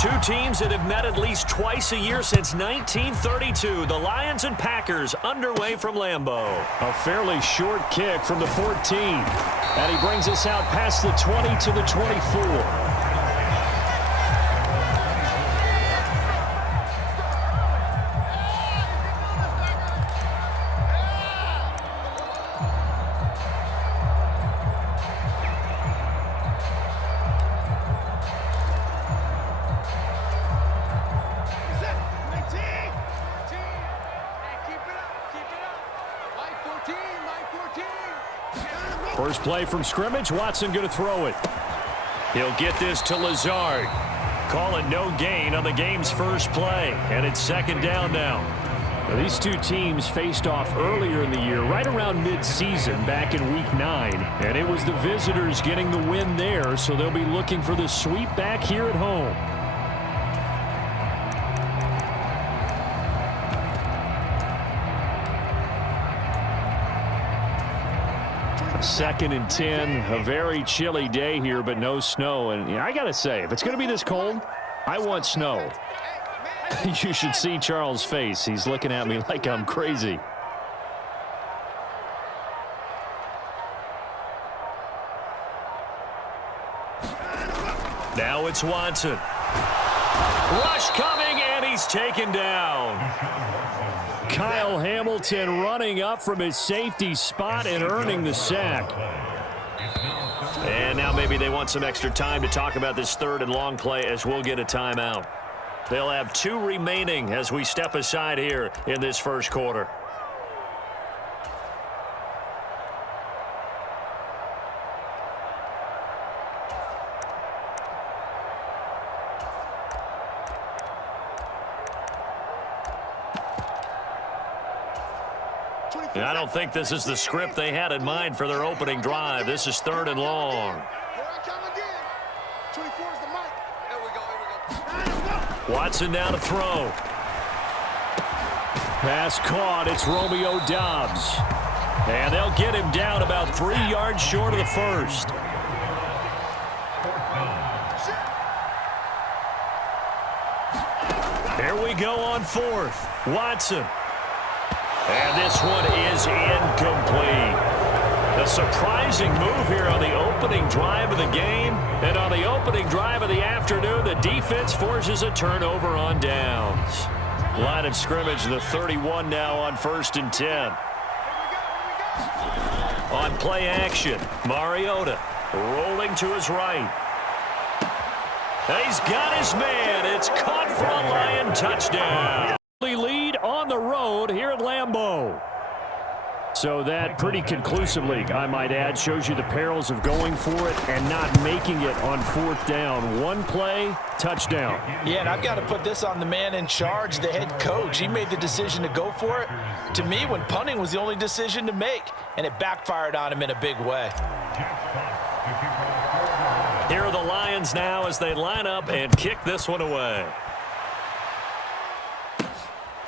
Two teams that have met at least twice a year since 1932. The Lions and Packers underway from Lambeau. A fairly short kick from the 14. And he brings us out past the 20 to the 24. First play from scrimmage. Watson going to throw it. He'll get this to Lazard. Call it no gain on the game's first play. And it's second down now. Now, these two teams faced off earlier in the year, right around mid-season, back in Week 9. And it was the visitors getting the win there, so they'll be looking for the sweep back here at home. Second and 10, a very chilly day here, but no snow. And I got to say, if it's going to be this cold, I want snow. You should see Charles' face. He's looking at me like I'm crazy. Now it's Watson. Rush coming, and he's taken down. Kyle Hamilton running up from his safety spot and earning the sack. And now maybe they want some extra time to talk about this third and long play as we'll get a timeout. They'll have 2 remaining as we step aside here in this first quarter. I don't think this is the script they had in mind for their opening drive. This is third and long. Watson now to throw. Pass caught. It's Romeo Doubs. And they'll get him down about 3 yards short of the first. Here we go on fourth. Watson. And this one is incomplete. A surprising move here on the opening drive of the game. And on the opening drive of the afternoon, the defense forces a turnover on downs. Line of scrimmage, the 31 now on 1st and 10. On play action, Mariota rolling to his right. He's got his man. It's caught for a Lion touchdown. Lead on the road here at Lambeau. So that pretty conclusively, I might add, shows you the perils of going for it and not making it on 4th down. One play, touchdown. Yeah, and I've got to put this on the man in charge, the head coach. He made the decision to go for it. To me, when punting was the only decision to make, and it backfired on him in a big way. Here are the Lions now as they line up and kick this one away.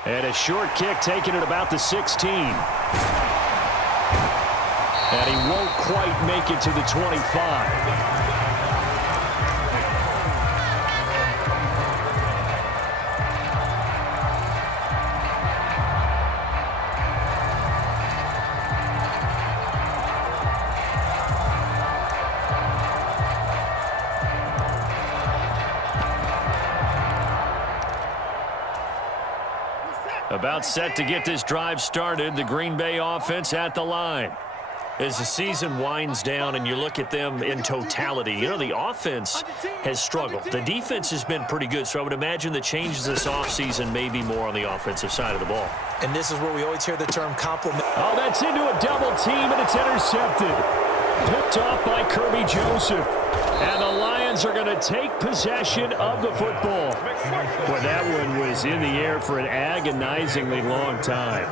And a short kick taken at about the 16. And he won't quite make it to the 25. About set to get this drive started, the Green Bay offense at the line. As the season winds down and you look at them in totality, you know, the offense has struggled. The defense has been pretty good, so I would imagine the changes this offseason may be more on the offensive side of the ball. And this is where we always hear the term compliment. Oh, that's into a double team, and it's intercepted. Picked off by Kirby Joseph. And the Lions are going to take possession of the football. Boy, that one was in the air for an agonizingly long time.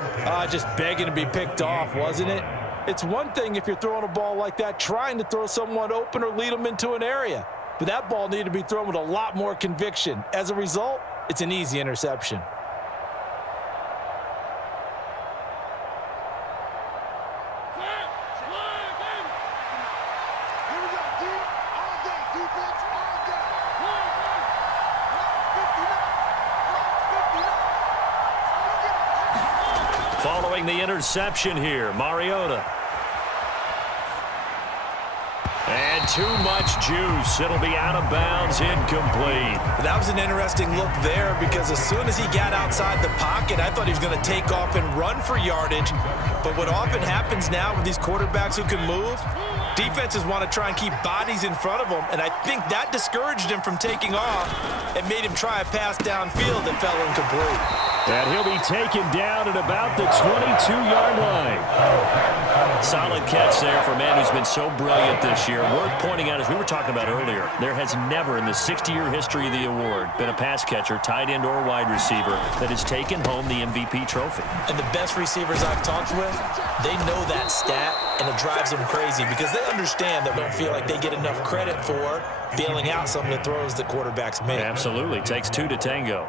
Just begging to be picked off, wasn't it? It's one thing if you're throwing a ball like that, trying to throw someone open or lead them into an area. But that ball needed to be thrown with a lot more conviction. As a result, it's an easy interception. throwing the interception here. Mariota. And too much juice. It'll be out of bounds, incomplete. That was an interesting look there because as soon as he got outside the pocket, I thought he was going to take off and run for yardage. But what often happens now with these quarterbacks who can move, defenses want to try and keep bodies in front of them, and I think that discouraged him from taking off and made him try a pass downfield that fell incomplete. And he'll be taken down at about the 22-yard line. Solid catch there for a man who's been so brilliant this year. Worth pointing out, as we were talking about earlier, there has never in the 60-year history of the award been a pass catcher, tight end or wide receiver that has taken home the MVP trophy. And the best receivers I've talked with, they know that stat, and it drives them crazy because they understand that don't feel like they get enough credit for bailing out some of the throws that quarterbacks make. Absolutely. Takes two to tango.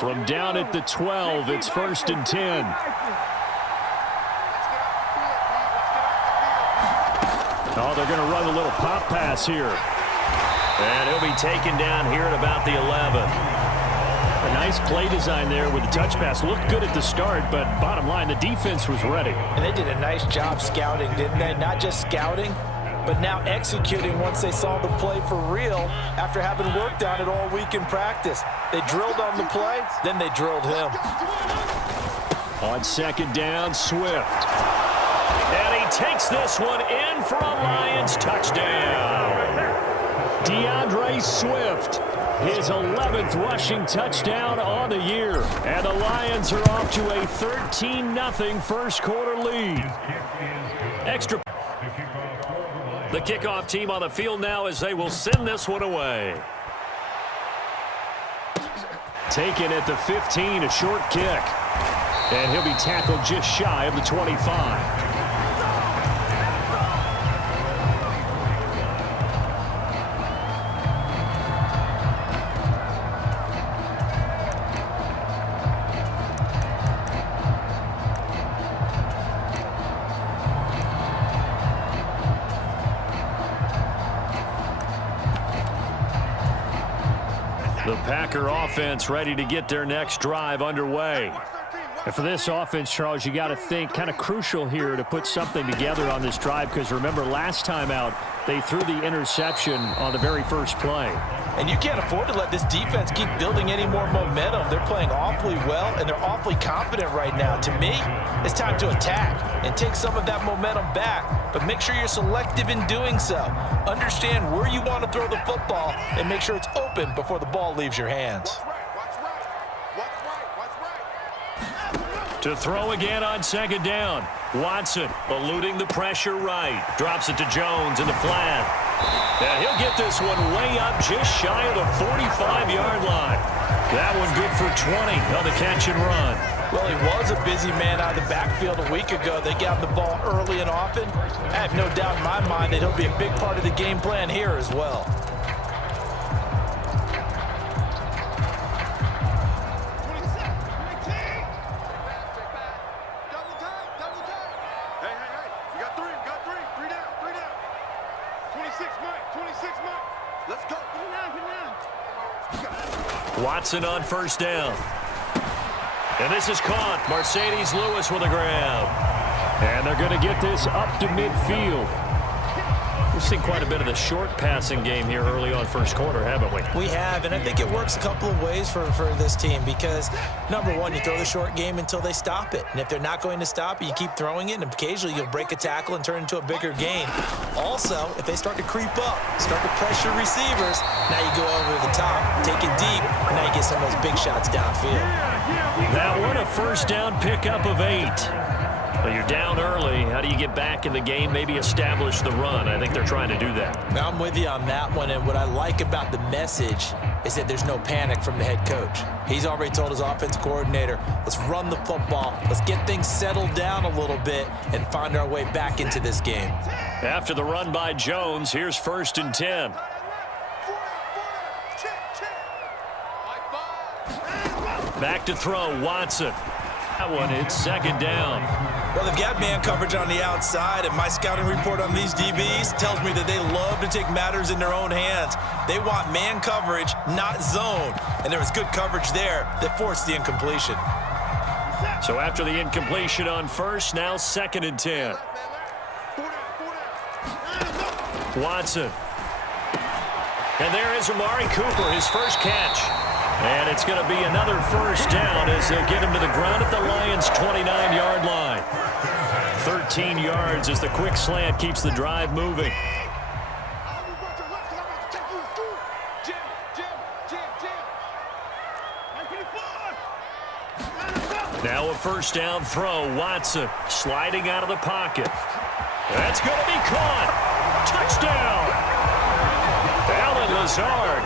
From down at the 12, it's 1st and 10. Oh, they're going to run a little pop pass here. And he'll be taken down here at about the 11. A nice play design there with the touch pass. Looked good at the start, but bottom line, the defense was ready. And they did a nice job scouting, didn't they? Not just scouting, but now executing once they saw the play for real after having worked on it all week in practice. They drilled on the play, then they drilled him. On 2nd down, Swift. And he takes this one in for a Lions touchdown. DeAndre Swift, his 11th rushing touchdown on the year. And the Lions are off to a 13-0 first quarter lead. Extra. The kickoff team on the field now as they will send this one away. Taken at the 15, a short kick. And he'll be tackled just shy of the 25. The Packer offense ready to get their next drive underway. And for this offense, Charles, you got to think kind of crucial here to put something together on this drive because remember last time out they threw the interception on the very first play. And you can't afford to let this defense keep building any more momentum. They're playing awfully well, and they're awfully confident right now. To me, it's time to attack and take some of that momentum back, but make sure you're selective in doing so. Understand where you want to throw the football and make sure it's open before the ball leaves your hands. To throw again on 2nd down. Watson eluding the pressure right. Drops it to Jones in the flat. And he'll get this one way up just shy of the 45-yard line. That one good for 20 on the catch and run. Well, he was a busy man out of the backfield a week ago. They got the ball early and often. I have no doubt in my mind that he'll be a big part of the game plan here as well. Watson on 1st down. And this is caught. Mercedes Lewis with a grab. And they're going to get this up to midfield. We've seen quite a bit of the short passing game here early on first quarter, haven't we? We have, and I think it works a couple of ways for this team because, number one, you throw the short game until they stop it. And if they're not going to stop it, you keep throwing it, and occasionally you'll break a tackle and turn it into a bigger gain. Also, if they start to creep up, start to pressure receivers, now you go over the top, take it deep, and now you get some of those big shots downfield. That one a 1st down pickup of 8. Well, you're down early. How do you get back in the game, maybe establish the run? I think they're trying to do that. Now, I'm with you on that one, and what I like about the message is that there's no panic from the head coach. He's already told his offense coordinator, let's run the football, let's get things settled down a little bit and find our way back into this game. After the run by Jones, here's 1st and 10. Back to throw, Watson. That one, it's 2nd down. Well, they've got man coverage on the outside, and my scouting report on these DBs tells me that they love to take matters in their own hands. They want man coverage, not zone. And there was good coverage there that forced the incompletion. So after the incompletion on first, now 2nd and 10. Watson. And there is Amari Cooper, his first catch. And it's going to be another first down as they'll get him to the ground at the Lions' 29-yard line. 13 yards as the quick slant keeps the drive moving. Now a first down throw. Watson sliding out of the pocket. That's going to be caught. Touchdown. Allen Lazard,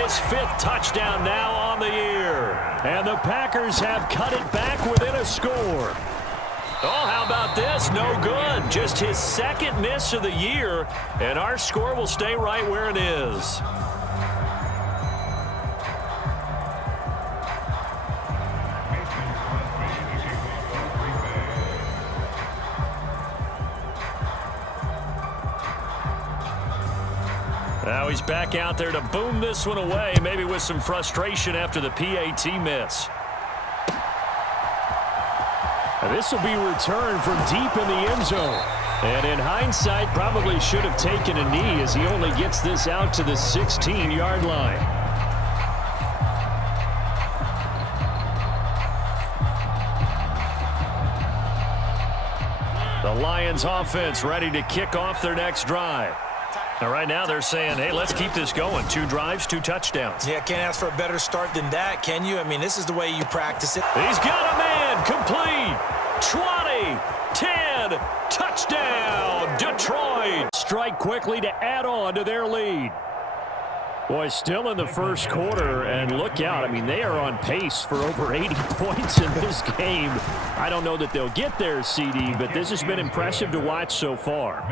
his 5th touchdown now on the year. And the Packers have cut it back within a score. Oh, how about this? No good. Just his 2nd miss of the year, and our score will stay right where it is. Now he's back out there to boom this one away, maybe with some frustration after the PAT miss. This will be returned from deep in the end zone. And in hindsight, probably should have taken a knee as he only gets this out to the 16-yard line. The Lions offense ready to kick off their next drive. Now, right now they're saying, hey, let's keep this going. 2 drives, 2 touchdowns. Yeah, can't ask for a better start than that, can you? I mean, this is the way you practice it. He's got a man. Complete. 20, 10, touchdown, Detroit. Strike quickly to add on to their lead. Boy, still in the first quarter, and look out. I mean, they are on pace for over 80 points in this game. I don't know that they'll get there, CD, but this has been impressive to watch so far.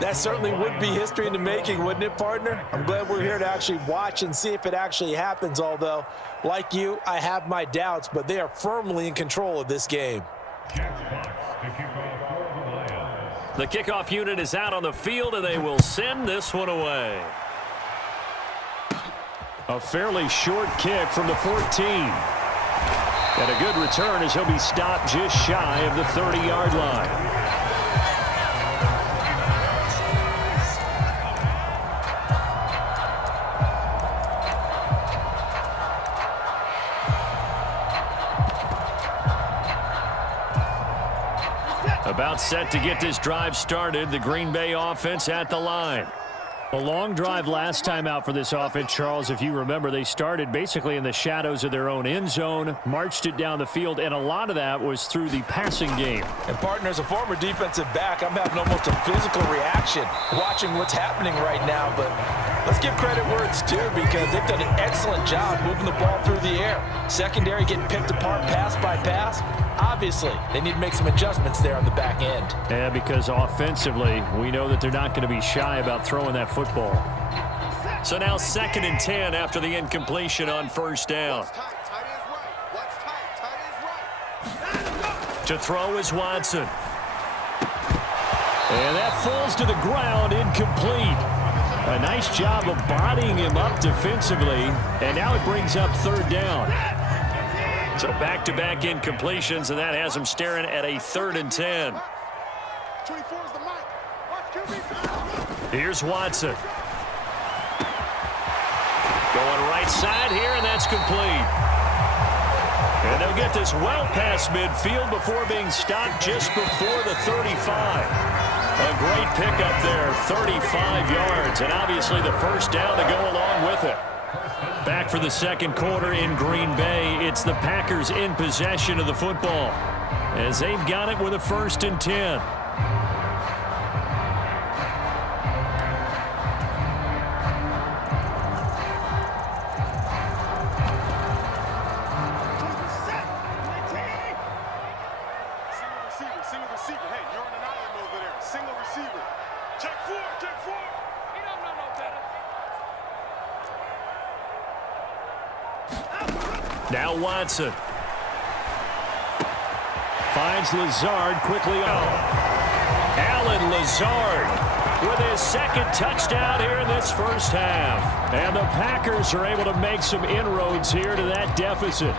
That certainly would be history in the making, wouldn't it, partner? I'm glad we're here to actually watch and see if it actually happens, although, like you, I have my doubts, but they are firmly in control of this game. The kickoff unit is out on the field, and they will send this one away. A fairly short kick from the 14. And a good return as he'll be stopped just shy of the 30-yard line. About set to get this drive started. The Green Bay offense at the line. A long drive last time out for this offense, Charles. If you remember, they started basically in the shadows of their own end zone, marched it down the field, and a lot of that was through the passing game. And, partner, as a former defensive back, I'm having almost a physical reaction watching what's happening right now. But let's give credit where it's due because they've done an excellent job moving the ball through the air. Secondary getting picked apart pass by pass. Obviously, they need to make some adjustments there on the back end. Yeah, because offensively, we know that they're not going to be shy about throwing that football. So now 2nd and 10 after the incompletion on first down. To throw is Watson. And that falls to the ground, incomplete. A nice job of bodying him up defensively, and now it brings up 3rd down. So back-to-back incompletions, and that has him staring at a 3rd and 10. Here's Watson. Going right side here, and that's complete. And they'll get this well past midfield before being stopped just before the 35. A great pickup there, 35 yards, and obviously the first down to go along with it. Back for the second quarter in Green Bay. It's the Packers in possession of the football as they've got it with a 1st and 10. Single receiver. Hey, you're on an island over there. Single receiver. Check 4. He don't know no better. Now Watson. Finds Lazard quickly on. Allen Lazard with his 2nd touchdown here in this first half. And the Packers are able to make some inroads here to that deficit.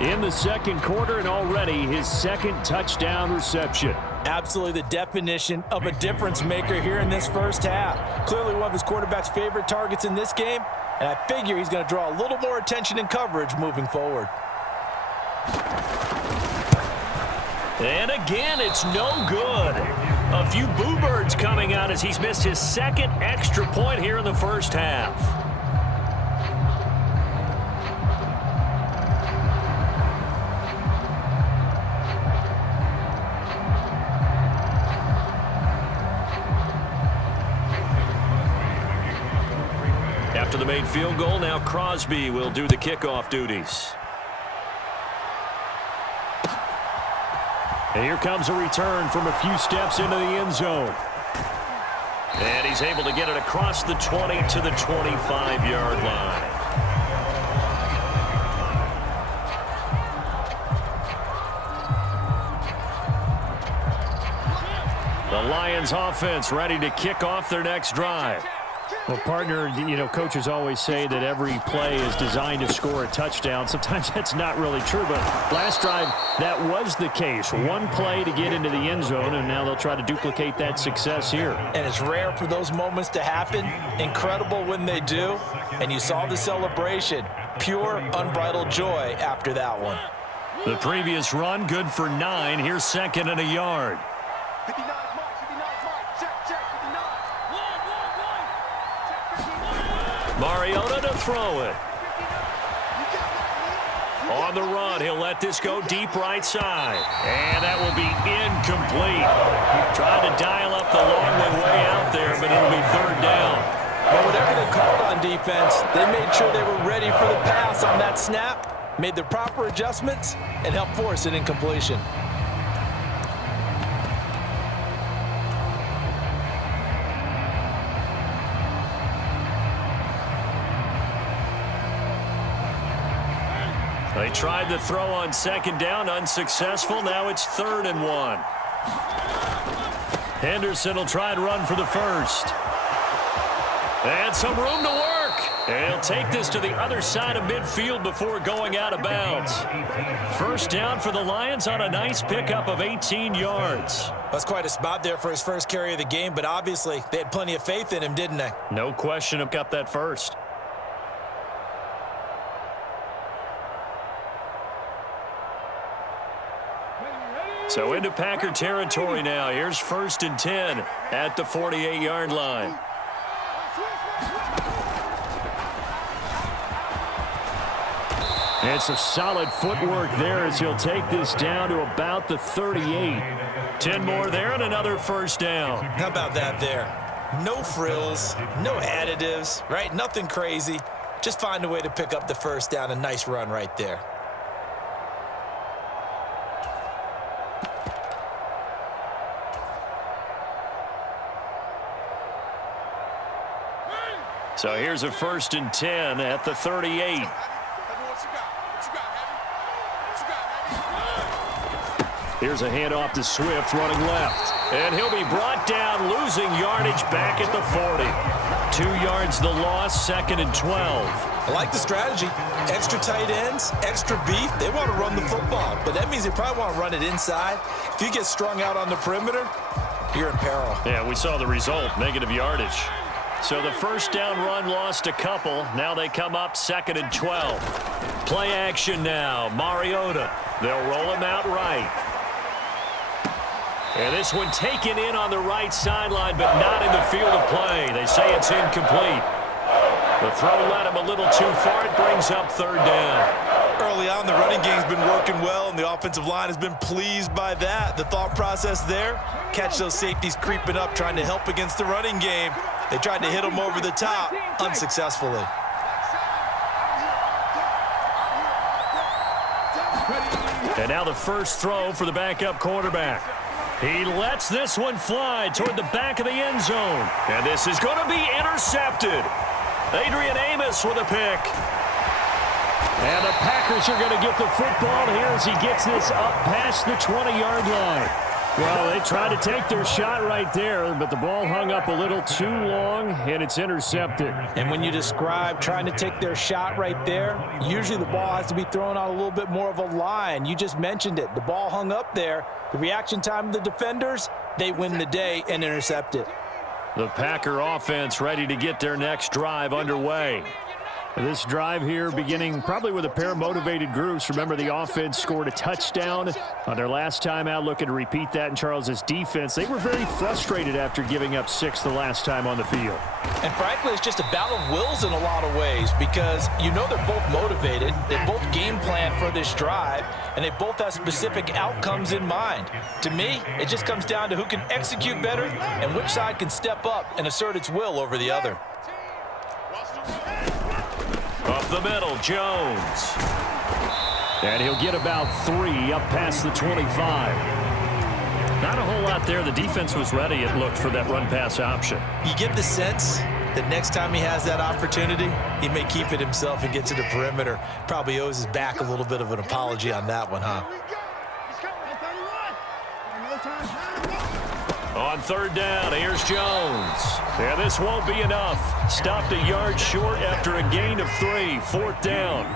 In the second quarter, and already his second touchdown reception. Absolutely the definition of a difference maker here in this first half. Clearly one of his quarterback's favorite targets in this game, and I figure he's going to draw a little more attention and coverage moving forward. And again, it's no good. A few boo birds coming out as he's missed his second extra point here in the first half. After the made field goal, now Crosby will do the kickoff duties. And here comes a return from a few steps into the end zone. And he's able to get it across the 20 to the 25-yard line. The Lions offense ready to kick off their next drive. Well, partner, you know, coaches always say that every play is designed to score a touchdown. Sometimes that's not really true, but last drive, that was the case. One play to get into the end zone, and now they'll try to duplicate that success here. And it's rare for those moments to happen. Incredible when they do. And you saw the celebration. Pure, unbridled joy after that one. The previous run, good for 9. Here's second and a yard. 59 mark, 59 mark. Check, 59. Mariota to throw it. On the run, he'll let this go deep right side. And that will be incomplete. Trying to dial up the long way out there, but it'll be third down. Well, whatever they called on defense, they made sure they were ready for the pass on that snap, made the proper adjustments, and helped force an incompletion. They tried to throw on second down, unsuccessful. Now it's 3rd and 1. Henderson will try and run for the first. And some room to work. And he'll take this to the other side of midfield before going out of bounds. First down for the Lions on a nice pickup of 18 yards. That's quite a spot there for his first carry of the game, but obviously they had plenty of faith in him, didn't they? No question of got that first. So into Packer territory now. Here's 1st and 10 at the 48-yard line. It's a solid footwork there as he'll take this down to about the 38. 10 more there and another first down. How about that there? No frills, no additives, right? Nothing crazy. Just find a way to pick up the first down. A nice run right there. So here's a 1st and 10 at the 38. Here's a handoff to Swift running left. And he'll be brought down, losing yardage back at the 40. 2 yards the loss, 2nd and 12. I like the strategy. Extra tight ends, extra beef. They want to run the football, but that means they probably want to run it inside. If you get strung out on the perimeter, you're in peril. Yeah, we saw the result, negative yardage. So the first down run lost a couple. Now they come up 2nd and 12. Play action now. Mariota. They'll roll him out right. And this one taken in on the right sideline, but not in the field of play. They say it's incomplete. The throw led him a little too far. It brings up 3rd down. Early on, the running game's been working well, and the offensive line has been pleased by that. The thought process there, catch those safeties creeping up, trying to help against the running game. They tried to hit him over the top, unsuccessfully. And now the first throw for the backup quarterback. He lets this one fly toward the back of the end zone. And this is going to be intercepted. Adrian Amos with a pick. And the Packers are going to get the football here as he gets this up past the 20-yard line. Well, they tried to take their shot right there, but the ball hung up a little too long, and it's intercepted. And when you describe trying to take their shot right there, usually the ball has to be thrown out a little bit more of a line. You just mentioned it. The ball hung up there. The reaction time of the defenders, they win the day and intercept it. The Packer offense ready to get their next drive underway. This drive here beginning probably with a pair of motivated groups. Remember, the offense scored a touchdown on their last time out, looking to repeat that in Charles's defense. They were very frustrated after giving up 6 the last time on the field. And frankly, it's just a battle of wills in a lot of ways because you know they're both motivated. They both game plan for this drive, and they both have specific outcomes in mind. To me, it just comes down to who can execute better and which side can step up and assert its will over the other. Up the middle, Jones. And he'll get about 3 up past the 25. Not a whole lot there. The defense was ready, it looked, for that run-pass option. You get the sense that next time he has that opportunity, he may keep it himself and get to the perimeter. Probably owes his back a little bit of an apology on that one, huh? On third down, here's Jones. Yeah, this won't be enough. Stopped a yard short after a gain of 3. Fourth down.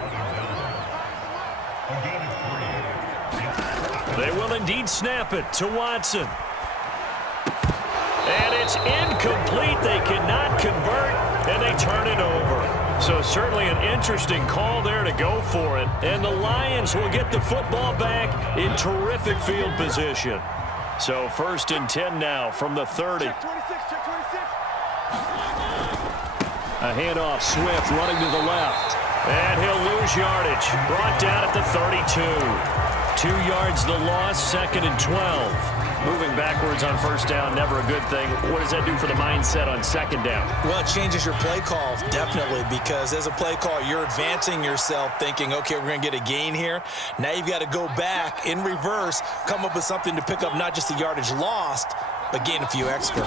They will indeed snap it to Watson. And it's incomplete. They cannot convert, and they turn it over. So certainly an interesting call there to go for it. And the Lions will get the football back in terrific field position. So 1st and 10 now from the 30. Check 26, check 26. A handoff, Swift running to the left. And he'll lose yardage. Brought down at the 32. 2 yards the loss, 2nd and 12. Moving backwards on first down, never a good thing. What does that do for the mindset on 2nd down? Well, it changes your play call, definitely, because as a play call, you're advancing yourself thinking, okay, we're going to get a gain here. Now you've got to go back in reverse, come up with something to pick up not just the yardage lost, but gain a few extra.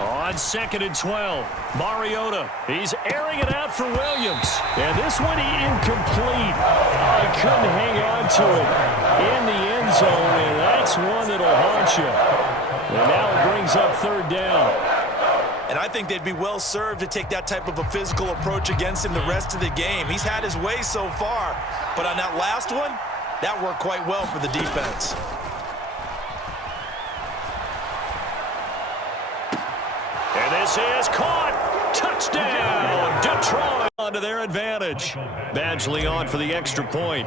On 2nd and 12, Mariota. He's airing it out for Williams. And this one incomplete. Oh, he couldn't hang on to it in the end zone, and that's one that'll haunt you. And now it brings up 3rd down. And I think they'd be well served to take that type of a physical approach against him the rest of the game. He's had his way so far, but on that last one, that worked quite well for the defense. And this is caught. Touchdown, Detroit. Onto their advantage. Badgley on for the extra point.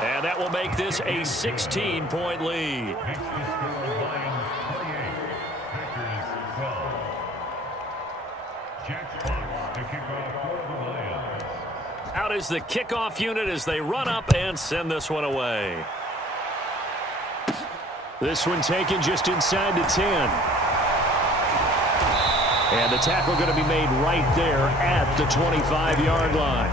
And that will make this a 16-point lead. Out is the kickoff unit as they run up and send this one away. This one taken just inside the 10. And the tackle going to be made right there at the 25-yard line.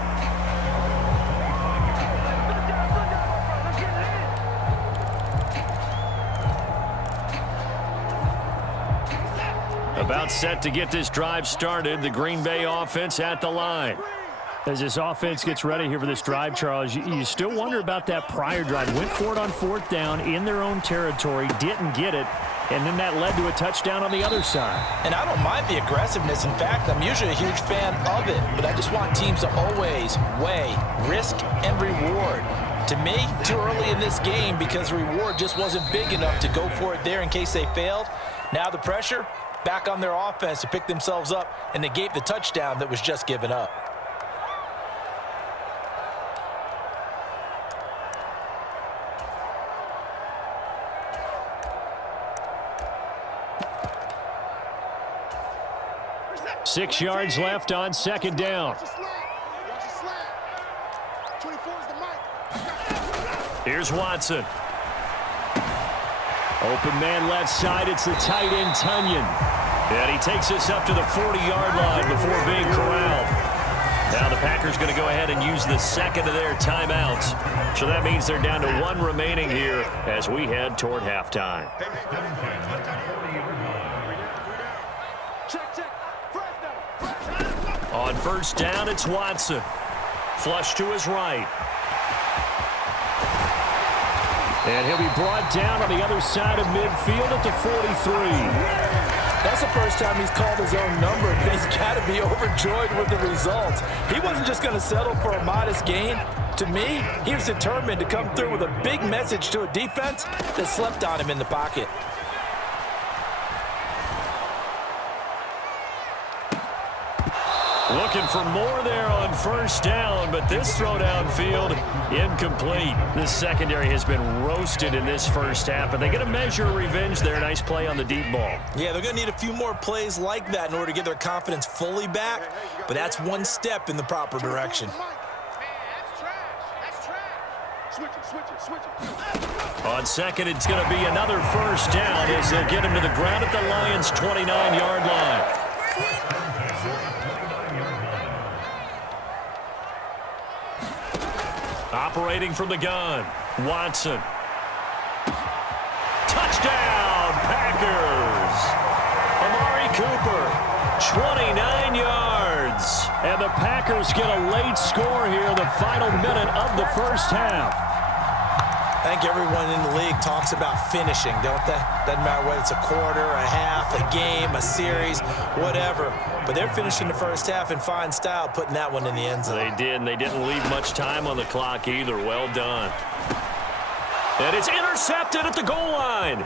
About set to get this drive started. The Green Bay offense at the line. As this offense gets ready here for this drive, Charles, you still wonder about that prior drive. Went for it on 4th down in their own territory, didn't get it, and then that led to a touchdown on the other side. And I don't mind the aggressiveness. In fact, I'm usually a huge fan of it, but I just want teams to always weigh risk and reward. To me, too early in this game because the reward just wasn't big enough to go for it there in case they failed. Now the pressure back on their offense to pick themselves up and negate the touchdown that was just given up. Six yards left on 2nd down. Here's Watson. Open man left side. It's the tight end, Tunyon. And he takes us up to the 40-yard line before being corralled. Now the Packers going to go ahead and use the 2nd of their timeouts. So that means they're down to 1 remaining here as we head toward halftime. On 1st down, it's Watson. Flush to his right. And he'll be brought down on the other side of midfield at the 43. That's the first time he's called his own number, but he's got to be overjoyed with the results. He wasn't just going to settle for a modest gain. To me, he was determined to come through with a big message to a defense that slept on him in the pocket. Looking for more there on first down, but this throw downfield, incomplete. This secondary has been roasted in this first half, but they get a measure of revenge there. Nice play on the deep ball. Yeah, they're going to need a few more plays like that in order to get their confidence fully back, but that's one step in the proper direction. On second, it's going to be another first down as they'll get him to the ground at the Lions' 29-yard line. Operating from the gun, Watson. Touchdown, Packers! Amari Cooper, 29 yards. And the Packers get a late score here in the final minute of the first half. I think everyone in the league talks about finishing, don't they? Doesn't matter whether it's a quarter, a half, a game, a series, whatever. But they're finishing the first half in fine style, putting that one in the end zone. They did, and they didn't leave much time on the clock either. Well done. And it's intercepted at the goal line.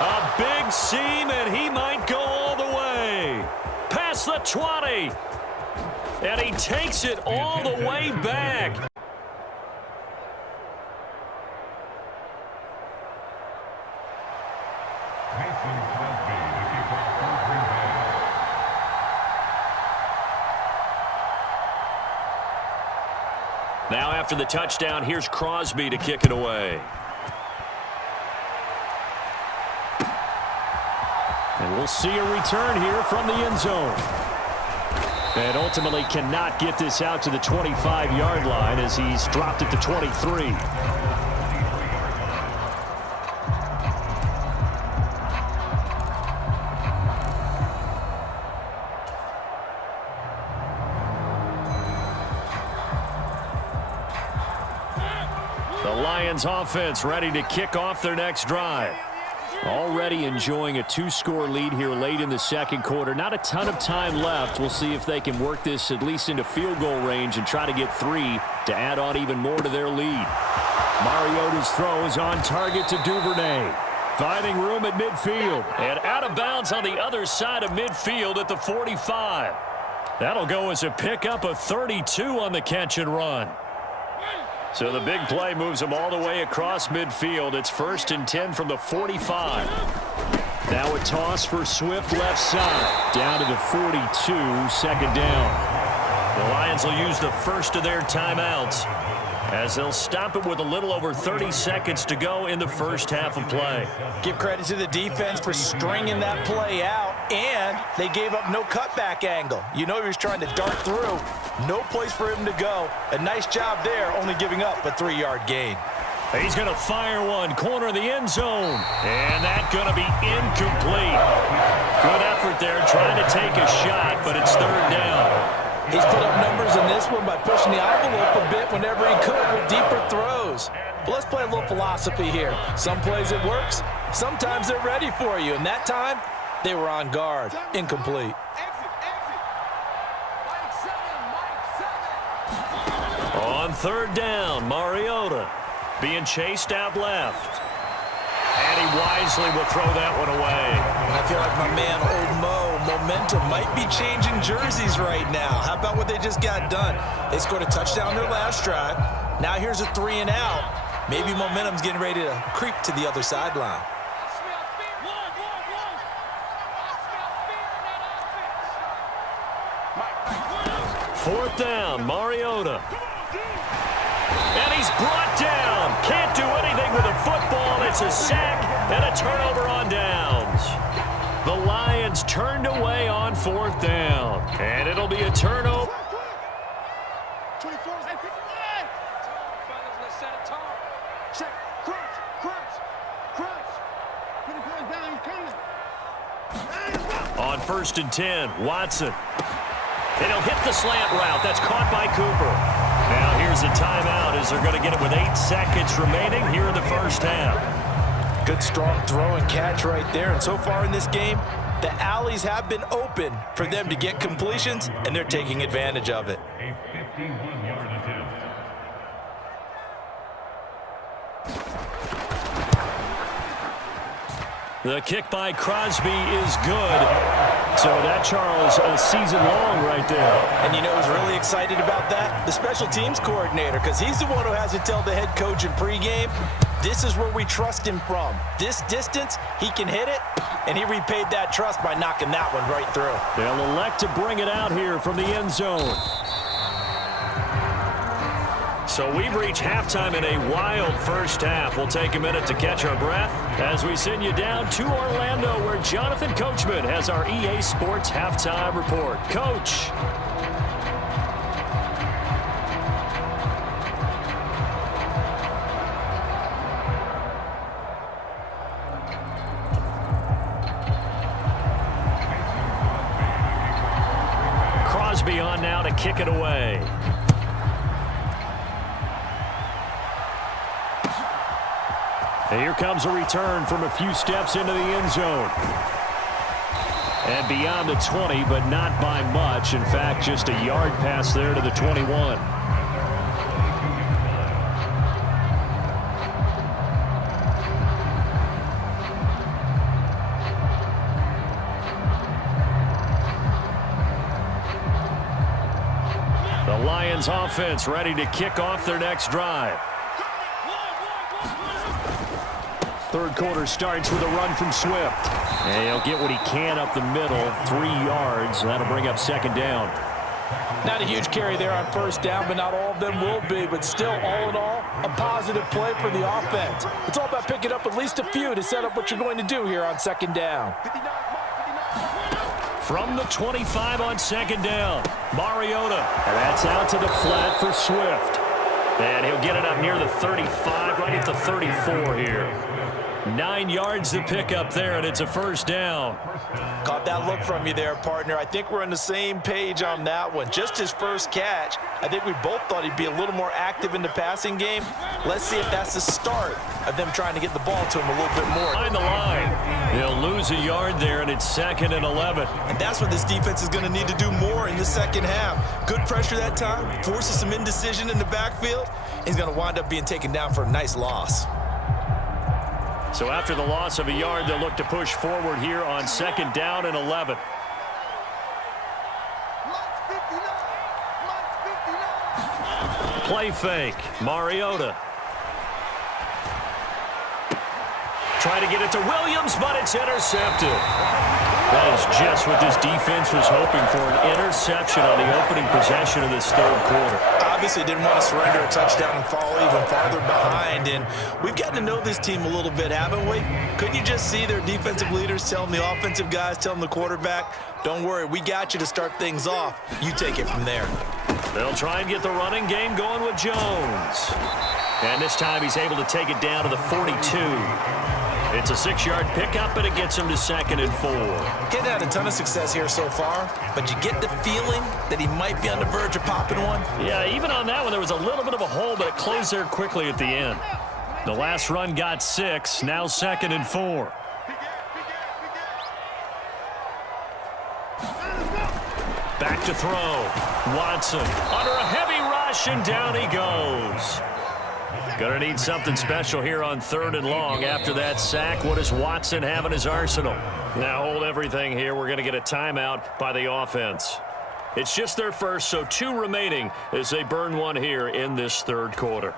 A big seam, and he might go all the way. Past the 20. And he takes it all the way back. Now after the touchdown, here's Crosby to kick it away. And we'll see a return here from the end zone. And ultimately cannot get this out to the 25-yard line as he's dropped at the 23. The Lions offense ready to kick off their next drive. Already enjoying a two-score lead here late in the second quarter. Not a ton of time left. We'll see if they can work this at least into field goal range and try to get 3 to add on even more to their lead. Mariota's throw is on target to Duvernay. Finding room at midfield. And out of bounds on the other side of midfield at the 45. That'll go as a pickup of 32 on the catch and run. So the big play moves them all the way across midfield. It's 1st and 10 from the 45. Now a toss for Swift left side. Down to the 42, second down. The Lions will use the first of their timeouts as they'll stop it with a little over 30 seconds to go in the first half of play. Give credit to the defense for stringing that play out, and they gave up no cutback angle. You know he was trying to dart through. No place for him to go. A nice job there, only giving up a 3-yard gain. He's going to fire one, corner of the end zone. And that's going to be incomplete. Good effort there trying to take a shot, but it's third down. He's put up numbers in this one by pushing the envelope a bit whenever he could with deeper throws. But let's play a little philosophy here. Some plays it works. Sometimes they're ready for you. And that time, they were on guard. Incomplete. On third down, Mariota being chased out left. And he wisely will throw that one away. I feel like my man, Old Mo, momentum might be changing jerseys right now. How about what they just got done? They scored a touchdown their last drive. Now here's a 3 and out. Maybe momentum's getting ready to creep to the other sideline. Fourth down, Mariota. And he's brought down. Can't do anything with a football. It's a sack and a turnover on downs. The Lions turned away on fourth down. And it'll be a turnover. On 1st and 10, Watson. And he'll hit the slant route. That's caught by Cooper. Now here's calls a timeout as they're going to get it with 8 seconds remaining here in the first half. Good, strong throw and catch right there. And so far in this game, the alleys have been open for them to get completions, and they're taking advantage of it. A 51-yard attempt. The kick by Crosby is good. So that, Charles, a season long right there. And you know who's really excited about that? The special teams coordinator, because he's the one who has to tell the head coach in pregame, this is where we trust him from. This distance, he can hit it, and he repaid that trust by knocking that one right through. They'll elect to bring it out here from the end zone. So we've reached halftime in a wild first half. We'll take a minute to catch our breath as we send you down to Orlando, where Jonathan Coachman has our EA Sports halftime report. Coach. Crosby on now to kick it away. And here comes a return from a few steps into the end zone. And beyond the 20, but not by much. In fact, just a yard pass there to the 21. The Lions offense ready to kick off their next drive. Third quarter starts with a run from Swift. And he'll get what he can up the middle, 3 yards. That'll bring up second down. Not a huge carry there on first down, but not all of them will be. But still, all in all, a positive play for the offense. It's all about picking up at least a few to set up what you're going to do here on second down. From the 25 on second down, Mariota. And that's out to the flat for Swift. And he'll get it up near the 35, right at the 34 here. 9 yards to pick up there, and it's a first down. Caught that look from you there, partner. I think we're on the same page on that one. Just his first catch. I think we both thought he'd be a little more active in the passing game. Let's see if that's the start of them trying to get the ball to him a little bit more. Behind the line. They'll lose a yard there, and it's 2nd and 11. And that's what this defense is going to need to do more in the second half. Good pressure that time. Forces some indecision in the backfield. He's going to wind up being taken down for a nice loss. So after the loss of a yard, they'll look to push forward here on 2nd down and 11. Play fake. Mariota. Trying to get it to Williams, but it's intercepted. That is just what this defense was hoping for, an interception on the opening possession of this third quarter. Obviously didn't want to surrender a touchdown and fall even farther behind, and we've gotten to know this team a little bit, haven't we? Couldn't you just see their defensive leaders telling the offensive guys, telling the quarterback, don't worry, we got you to start things off. You take it from there. They'll try and get the running game going with Jones. And this time he's able to take it down to the 42. It's a 6-yard pickup, and it gets him to 2nd and 4. He's had a ton of success here so far, but you get the feeling that he might be on the verge of popping one. Yeah, even on that one, there was a little bit of a hole, but it closed there quickly at the end. The last run got 6, now 2nd and 4. Back to throw. Watson under a heavy rush, and down he goes. Gonna need something special here on 3rd and long. After that sack, what does Watson have in his arsenal? Now hold everything here. We're gonna get a timeout by the offense. It's just their first, so 2 remaining as they burn one here in this third quarter.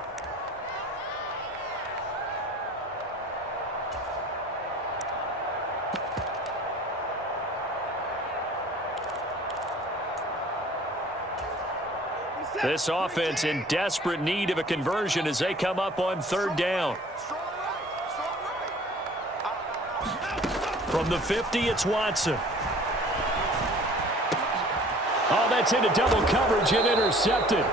This offense in desperate need of a conversion as they come up on 3rd down. From the 50, it's Watson. Oh, that's into double coverage and intercepted.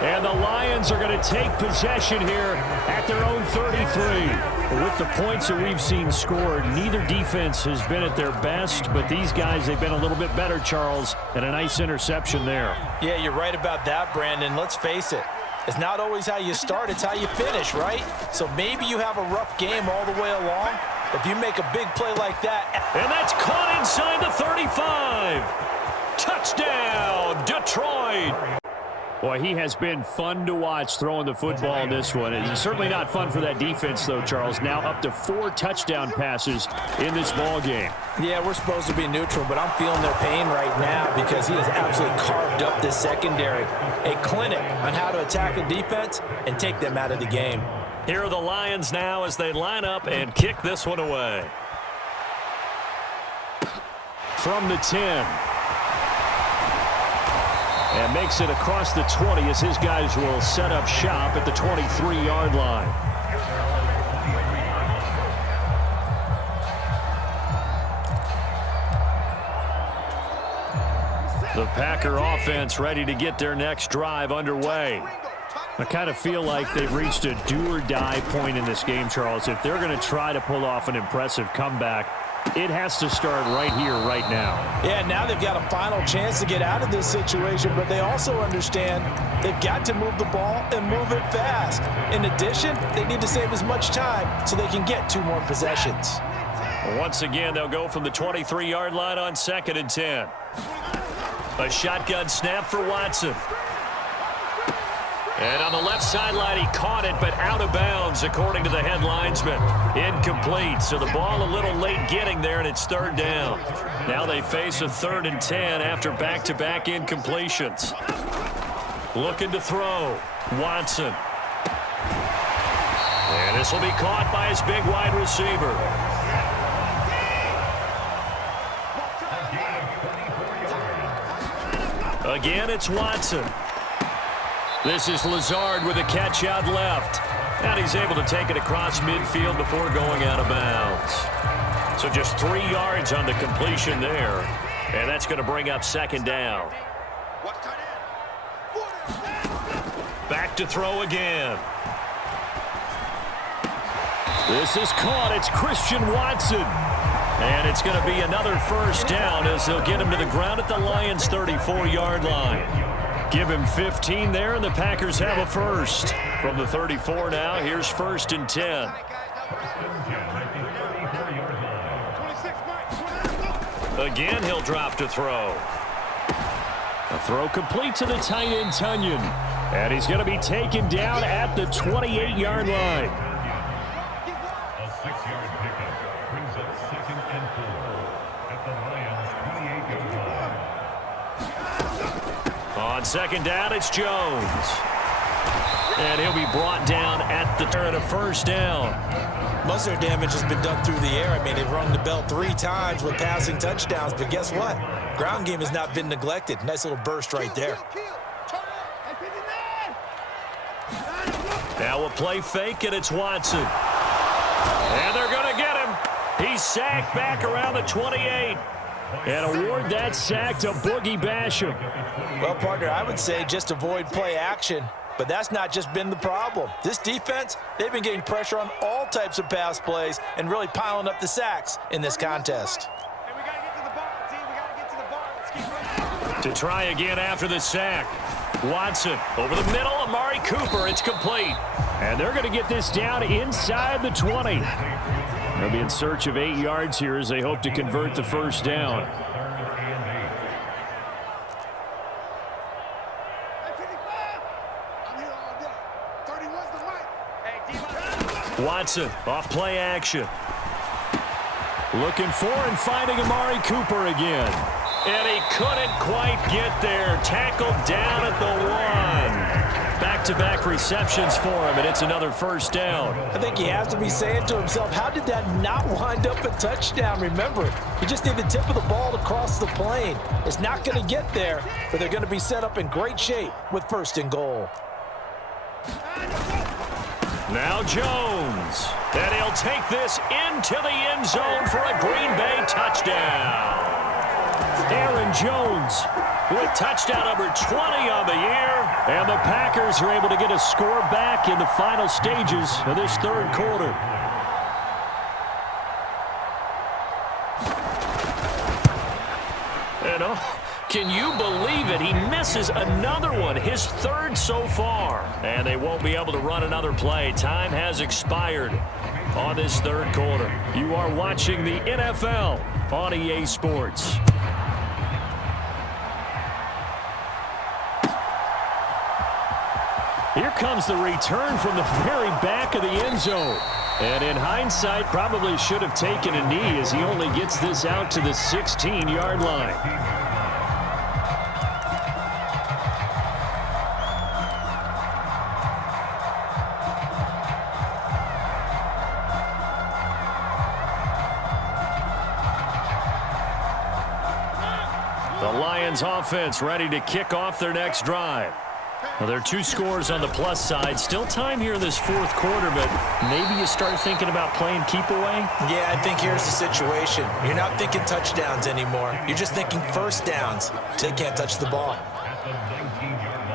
And the Lions are going to take possession here at their own 33. With the points that we've seen scored, neither defense has been at their best, but these guys, they've been a little bit better, Charles, and a nice interception there. Yeah, you're right about that, Brandon. Let's face it. It's not always how you start, it's how you finish, right? So maybe you have a rough game all the way along. If you make a big play like that. And that's caught inside the 35. Touchdown, Detroit. Boy, he has been fun to watch throwing the football in this one. It's certainly not fun for that defense, though, Charles. Now up to 4 touchdown passes in this ball game. Yeah, we're supposed to be neutral, but I'm feeling their pain right now because he has absolutely carved up this secondary. A clinic on how to attack a defense and take them out of the game. Here are the Lions now as they line up and kick this one away. From the 10. And makes it across the 20 as his guys will set up shop at the 23-yard line. The Packer offense ready to get their next drive underway. I kind of feel like they've reached a do-or-die point in this game, Charles. If they're going to try to pull off an impressive comeback, it has to start right here, right now. Yeah, now they've got a final chance to get out of this situation, but they also understand they've got to move the ball and move it fast. In addition, they need to save as much time so they can get 2 more possessions. Once again, they'll go from the 23-yard line on 2nd and 10. A shotgun snap for Watson. And on the left sideline, he caught it, but out of bounds, according to the head linesman. Incomplete, so the ball a little late getting there, and it's 3rd down. Now they face a 3rd and 10 after back-to-back incompletions. Looking to throw. Watson. And this will be caught by his big wide receiver. Again, it's Watson. This is Lazard with a catch out left. And he's able to take it across midfield before going out of bounds. So just 3 yards on the completion there. And that's going to bring up 2nd down. Back to throw again. This is caught. It's Christian Watson. And it's going to be another 1st down as they'll get him to the ground at the Lions' 34-yard line. Give him 15 there, and the Packers have a 1st. From the 34 now, here's 1st and 10. Again, he'll drop to throw. A throw complete to the tight end, Tunyon. And he's going to be taken down at the 28-yard line. A 6-yard pickup brings up 2nd and 4 at the Lions' 28-yard line. On 2nd down, it's Jones. And he'll be brought down at the turn of 1st down. Most of their damage has been done through the air. I mean, they've rung the bell 3 times with passing touchdowns, but guess what? Ground game has not been neglected. Nice little burst right there. Now a play fake, and it's Watson. And they're going to get him. He's sacked back around the 28. And award that sack to Boogie Basham. Well, partner, I would say just avoid play action, but that's not just been the problem. This defense, they've been getting pressure on all types of pass plays and really piling up the sacks in this contest. To try again after the sack. Watson over the middle. Amari Cooper. It's complete. And they're going to get this down inside the 20. They'll be in search of 8 yards here as they hope to convert the 1st down. Watson off play action. Looking for and finding Amari Cooper again. And he couldn't quite get there. Tackled down at the 1. Back-to-back receptions for him, and it's another 1st down. I think he has to be saying to himself, how did that not wind up a touchdown? Remember, you just need the tip of the ball to cross the plane. It's not going to get there, but they're going to be set up in great shape with 1st and goal. Now Jones. And he'll take this into the end zone for a Green Bay touchdown. Aaron Jones with touchdown number 20 on the year. And the Packers are able to get a score back in the final stages of this 3rd quarter. And Can you believe it? He misses another one, his third so far. And they won't be able to run another play. Time has expired on this third quarter. You are watching the NFL on EA Sports. Here comes the return from the very back of the end zone. And in hindsight, probably should have taken a knee as he only gets this out to the 16-yard line. The Lions offense ready to kick off their next drive. Well, there are 2 scores on the plus side. Still time here in this fourth quarter, but maybe you start thinking about playing keep away? Yeah, I think here's the situation. You're not thinking touchdowns anymore. You're just thinking first downs. They can't touch the ball. At the 19-yard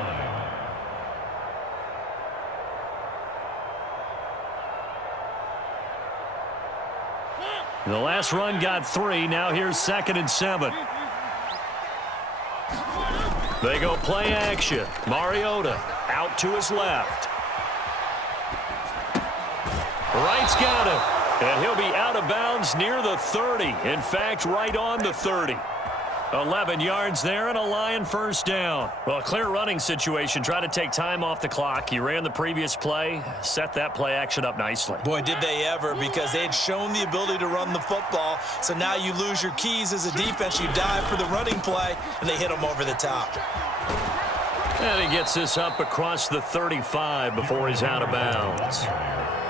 line. The last run got 3. Now here's 2nd and 7. They go play action. Mariota out to his left. Wright's got him. And he'll be out of bounds near the 30. In fact, right on the 30. 11 yards there and a Lion first down. Well, a clear running situation. Try to take time off the clock. He ran the previous play, set that play action up nicely. Boy, did they ever, because they had shown the ability to run the football. So now you lose your keys as a defense. You dive for the running play, and they hit him over the top. And he gets this up across the 35 before he's out of bounds.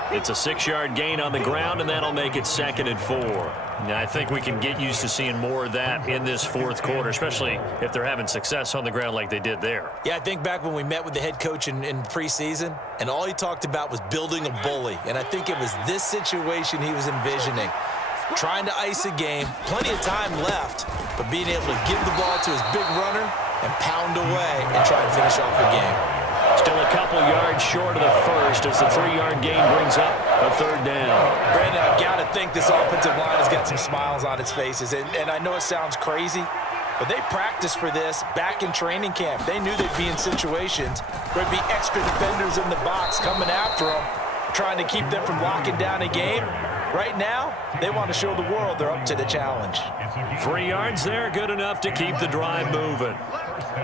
It's a 6-yard gain on the ground, and that'll make it 2nd and 4. Now, I think we can get used to seeing more of that in this fourth quarter, especially if they're having success on the ground like they did there. Yeah, I think back when we met with the head coach in preseason, and all he talked about was building a bully. And I think it was this situation he was envisioning. Trying to ice a game, plenty of time left, but being able to give the ball to his big runner and pound away and try and finish off the game. Still a couple yards short of the first as the 3-yard gain brings up a 3rd down. Brandon, I've got to think this offensive line has got some smiles on its faces. And I know it sounds crazy, but they practiced for this back in training camp. They knew they'd be in situations where there'd be extra defenders in the box coming after them, trying to keep them from locking down a game. Right now, they want to show the world they're up to the challenge. 3 yards there, good enough to keep the drive moving.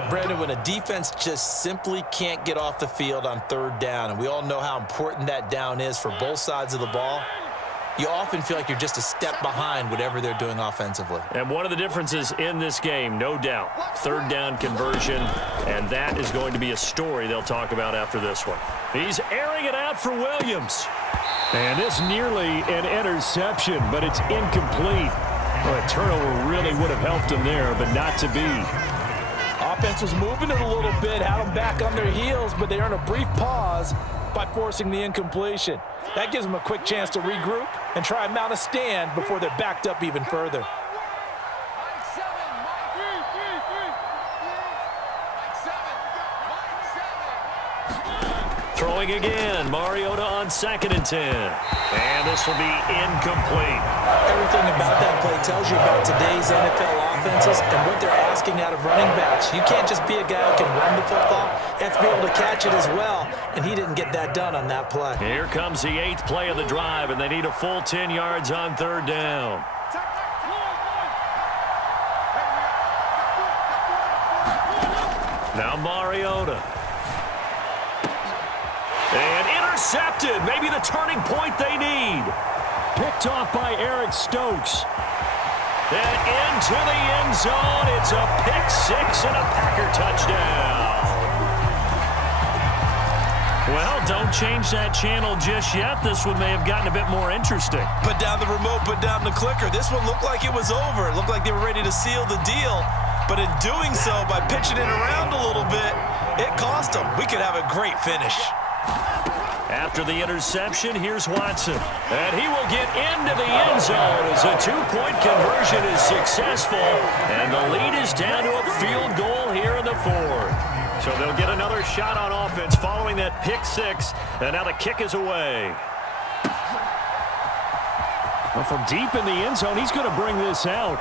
Brandon, when a defense just simply can't get off the field on 3rd down, and we all know how important that down is for both sides of the ball, you often feel like you're just a step behind whatever they're doing offensively. And one of the differences in this game, no doubt, 3rd down conversion, and that is going to be a story they'll talk about after this one. He's airing it out for Williams. And this nearly an interception, but it's incomplete. Well, a turnover really would have helped them there, but not to be. Offense was moving it a little bit, had them back on their heels, but they earned a brief pause by forcing the incompletion. That gives them a quick chance to regroup and try and mount a stand before they're backed up even further. Throwing again, Mariota on 2nd and 10. And this will be incomplete. Everything about that play tells you about today's NFL offenses and what they're asking out of running backs. You can't just be a guy who can run the football. You have to be able to catch it as well, and he didn't get that done on that play. Here comes the 8th play of the drive, and they need a full 10 yards on 3rd down. Now Mariota. And intercepted. Maybe the turning point they need. Picked off by Eric Stokes. And into the end zone. It's a pick 6 and a Packer touchdown. Well, don't change that channel just yet. This one may have gotten a bit more interesting. Put down the remote, put down the clicker. This one looked like it was over. It looked like they were ready to seal the deal. But in doing so, by pitching it around a little bit, it cost them. We could have a great finish. After the interception, here's Watson. And he will get into the end zone as a 2-point conversion is successful. And the lead is down to a field goal here in the 4th. So they'll get another shot on offense following that pick 6. And now the kick is away. Well, from deep in the end zone, he's going to bring this out.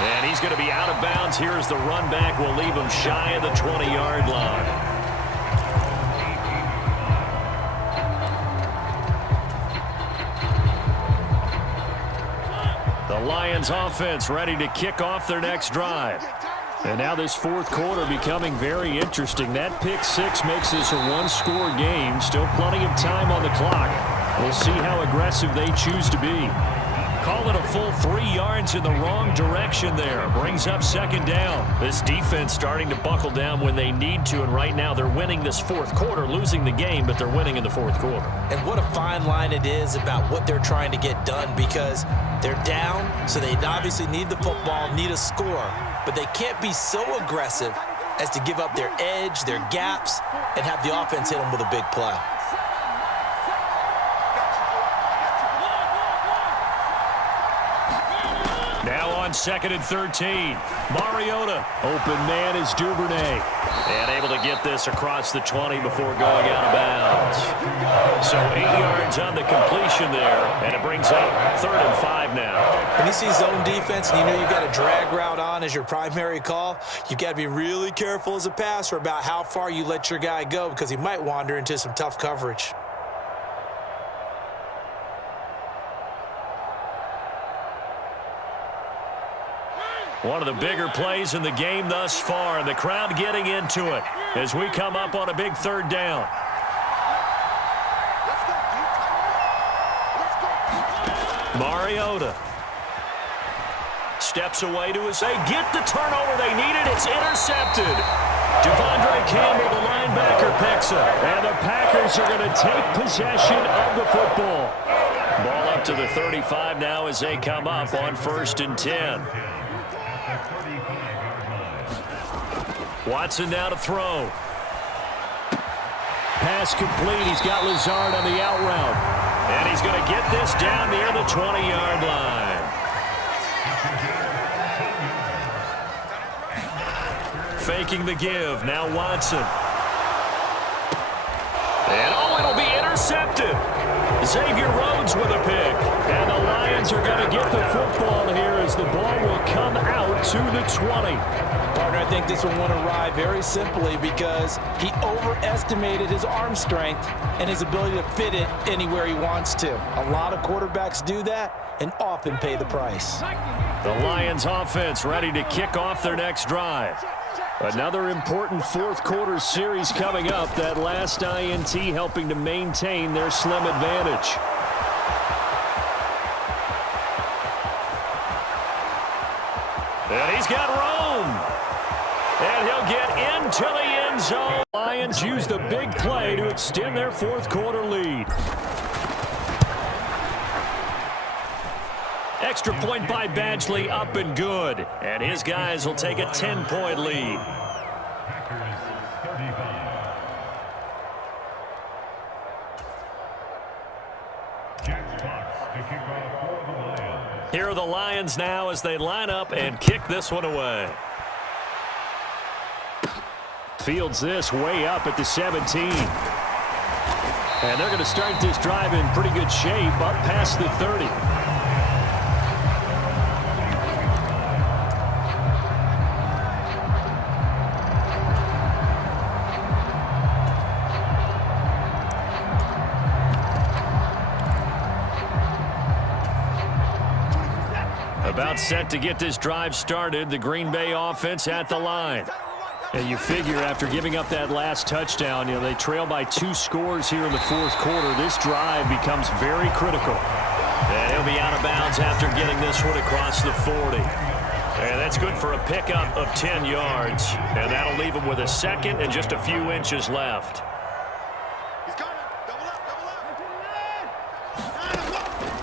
And he's going to be out of bounds. Here's the run back. Will leave him shy of the 20-yard line. The Lions offense ready to kick off their next drive. And now this fourth quarter becoming very interesting. That pick six makes this a one-score game. Still plenty of time on the clock. We'll see how aggressive they choose to be. Call it a full 3 yards in the wrong direction there. Brings up second down. This defense starting to buckle down when they need to, and right now they're winning this fourth quarter, losing the game, but they're winning in the fourth quarter. And what a fine line it is about what they're trying to get done, because they're down, so they obviously need the football, need a score, but they can't be so aggressive as to give up their edge, their gaps, and have the offense hit them with a big play. Now on 2nd and 13. Mariota. Open man is Duvernay. And able to get this across the 20 before going out of bounds. So 8 yards on the completion there. And it brings up 3rd and 5 now. When you see zone defense and you know you've got a drag route on as your primary call, you've got to be really careful as a passer about how far you let your guy go, because he might wander into some tough coverage. One of the bigger plays in the game thus far, and the crowd getting into it as we come up on a big 3rd down. Mariota steps away to his. They get the turnover they needed. It's intercepted. Devondre Campbell, the linebacker, picks it. And the Packers are going to take possession of the football. Ball up to the 35 now as they come up on 1st and 10. Watson now to throw. Pass complete. He's got Lazard on the out route. And he's going to get this down near the 20-yard line. Faking the give. Now Watson. And it'll be intercepted. Xavier Rhodes with a pick. And the Lions are going to get the football here as the ball will come out to the 20. Partner, I think this one won't arrive very simply because he overestimated his arm strength and his ability to fit it anywhere he wants to. A lot of quarterbacks do that and often pay the price. The Lions offense ready to kick off their next drive. Another important fourth quarter series coming up. That last INT helping to maintain their slim advantage. And he's got room. And he'll get into the end zone. Lions use the big play to extend their fourth quarter lead. Extra point by Badgley, up and good. And his guys will take a 10-point lead. Here are the Lions now as they line up and kick this one away. Fields this way up at the 17. And they're going to start this drive in pretty good shape up past the 30. About set to get this drive started. The Green Bay offense at the line. And you figure after giving up that last touchdown, they trail by 2 scores here in the fourth quarter. This drive becomes very critical. And he'll be out of bounds after getting this one across the 40. And that's good for a pickup of 10 yards. And that'll leave him with a second and just a few inches left.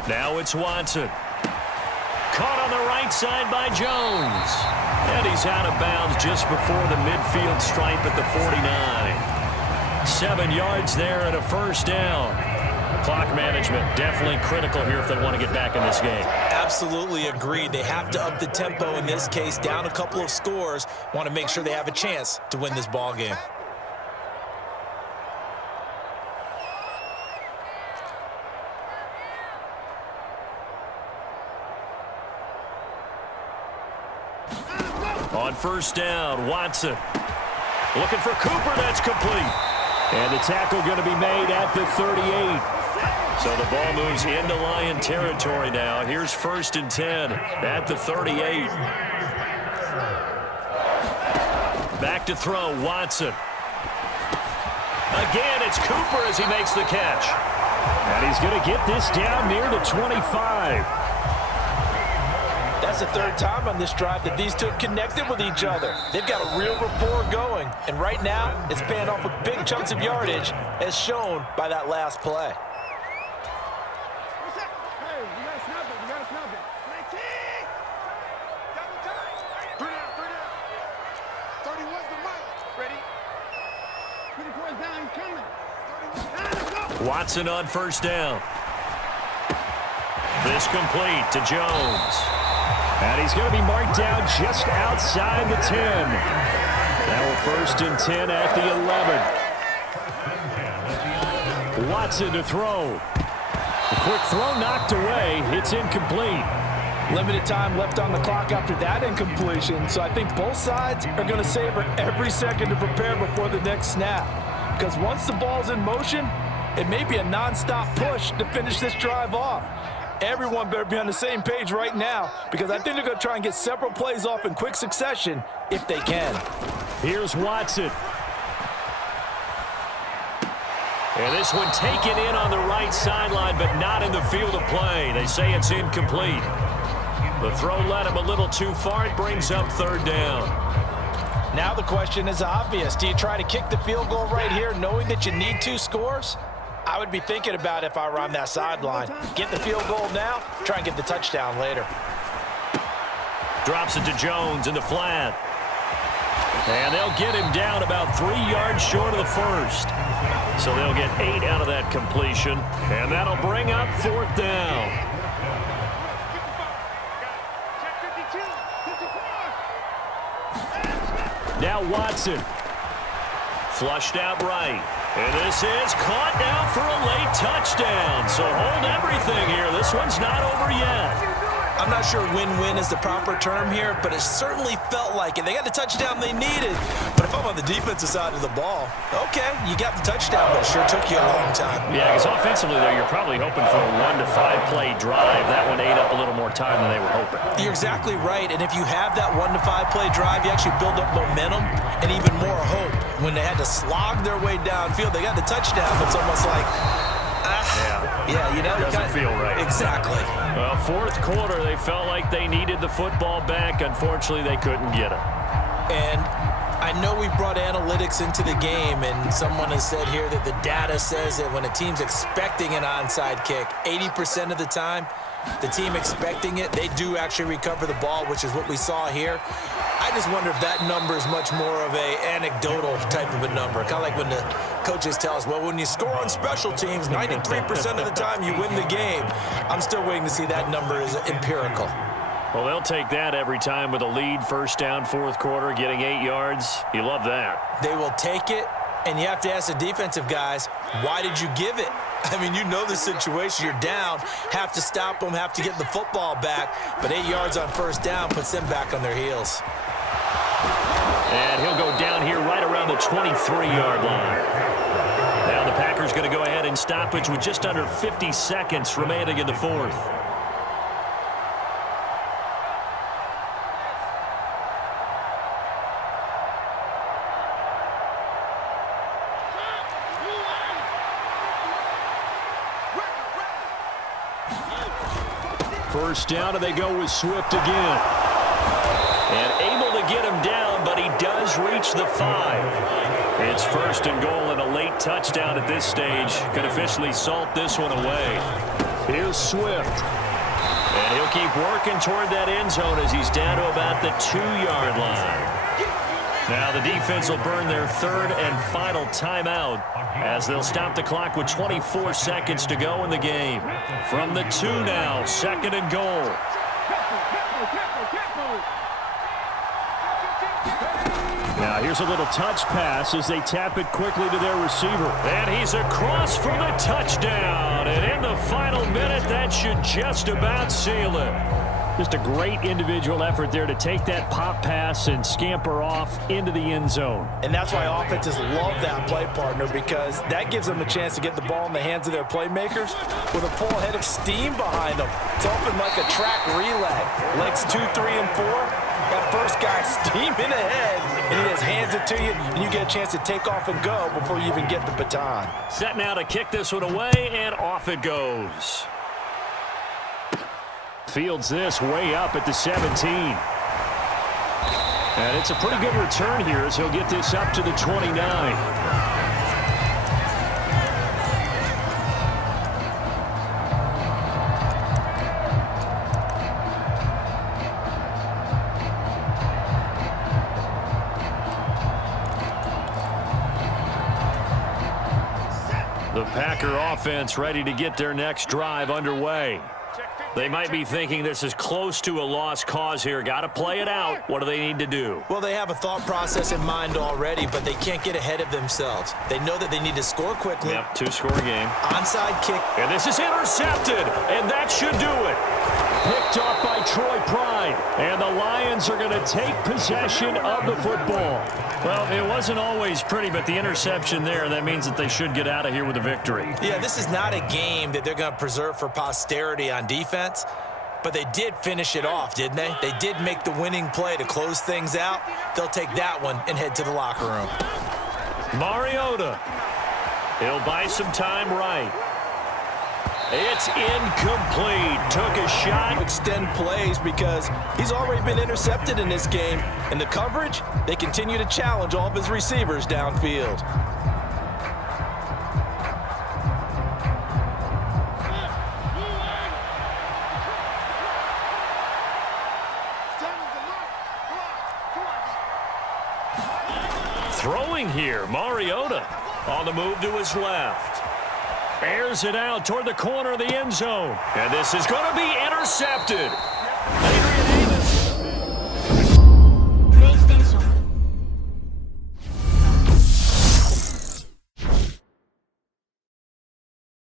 Now it's Watson. Caught on the right side by Jones. And he's out of bounds just before the midfield stripe at the 49. 7 yards there and a first down. Clock management definitely critical here if they want to get back in this game. Absolutely agreed. They have to up the tempo in this case, down a couple of scores. Want to make sure they have a chance to win this ball game. On first down, Watson. Looking for Cooper, that's complete. And the tackle going to be made at the 38. So the ball moves into Lion territory now. Here's 1st and 10 at the 38. Back to throw, Watson. Again, it's Cooper as he makes the catch. And he's going to get this down near the 25. That's the 3rd time on this drive that these two have connected with each other. They've got a real rapport going. And right now, it's paying off with big chunks of yardage, as shown by that last play. Watson on first down. This complete to Jones. And he's going to be marked down just outside the 10. Now we're 1st and 10 at the 11. Watson to throw. A quick throw knocked away. It's incomplete. Limited time left on the clock after that incompletion, so I think both sides are going to savor every second to prepare before the next snap. Because once the ball's in motion, it may be a non-stop push to finish this drive off. Everyone better be on the same page right now, because I think they're going to try and get several plays off in quick succession if they can. Here's Watson. And this one taken in on the right sideline, but not in the field of play. They say it's incomplete. The throw led him a little too far. It brings up 3rd down. Now the question is obvious. Do you try to kick the field goal right here knowing that you need 2 scores? I would be thinking about it if I were on that sideline. Get the field goal now, try and get the touchdown later. Drops it to Jones in the flat. And they'll get him down about 3 yards short of the 1st. So they'll get 8 out of that completion. And that'll bring up 4th down. Now Watson. Flushed out right. And this is caught now for a late touchdown. So hold everything here. This one's not over yet. I'm not sure win-win is the proper term here, but it certainly felt like it. They got the touchdown they needed. But if I'm on the defensive side of the ball, okay, you got the touchdown, but it sure took you a long time. Yeah, because offensively there, you're probably hoping for a 1 to 5 play drive. That one ate up a little more time than they were hoping. You're exactly right. And if you have that 1 to 5 play drive, you actually build up momentum and even more hope. When they had to slog their way downfield, they got the touchdown. It's almost like, yeah, you know, doesn't feel right. Exactly. Well, 4th quarter, they felt like they needed the football back. Unfortunately, they couldn't get it. And I know we brought analytics into the game, and someone has said here that the data says that when a team's expecting an onside kick, 80% of the time, the team expecting it, they do actually recover the ball, which is what we saw here. I just wonder if that number is much more of a anecdotal type of a number. Kind of like when the coaches tell us, well, when you score on special teams, 93% of the time you win the game. I'm still waiting to see that number is empirical. Well, they'll take that every time with a lead, 1st down, 4th quarter, getting 8 yards. You love that. They will take it, and you have to ask the defensive guys, why did you give it? I mean, you know the situation. You're down, have to stop them, have to get the football back, but 8 yards on 1st down puts them back on their heels. And he'll go down here right around the 23-yard line. Now the Packers going to go ahead and stoppage with just under 50 seconds remaining in the 4th. First down, and they go with Swift again. And able to get him down, but he does reach the 5. It's 1st and goal and a late touchdown at this stage. Could officially salt this one away. Here's Swift. And he'll keep working toward that end zone as he's down to about the 2-yard line. Now the defense will burn their 3rd and final timeout as they'll stop the clock with 24 seconds to go in the game. From the 2 now, 2nd and goal. Now here's a little touch pass as they tap it quickly to their receiver. And he's across for the touchdown. And in the final minute, that should just about seal it. Just a great individual effort there to take that pop pass and scamper off into the end zone. And that's why offenses love that play, partner, because that gives them a chance to get the ball in the hands of their playmakers with a full head of steam behind them. It's open like a track relay. Legs 2, 3, and 4. That first guy steaming ahead, and he just hands it to you, and you get a chance to take off and go before you even get the baton. Set now to kick this one away, and off it goes. Fields this way up at the 17. And it's a pretty good return here as he'll get this up to the 29. The Packer offense ready to get their next drive underway. They might be thinking this is close to a lost cause here. Got to play it out. What do they need to do? Well, they have a thought process in mind already, but they can't get ahead of themselves. They know that they need to score quickly. Yep, two-score game. Onside kick. And this is intercepted, and that should do it. Picked off by Troy Pride, and the Lions are going to take possession of the football. Well, it wasn't always pretty, but the interception there, that means that they should get out of here with a victory. Yeah, this is not a game that they're going to preserve for posterity on defense, but they did finish it off, didn't they? They did make the winning play to close things out. They'll take that one and head to the locker room. Mariota. He'll buy some time right. It's incomplete. Took a shot. Extend plays because he's already been intercepted in this game. And the coverage, they continue to challenge all of his receivers downfield. Throwing here, Mariota on the move to his left. Airs it out toward the corner of the end zone. And this is going to be intercepted. And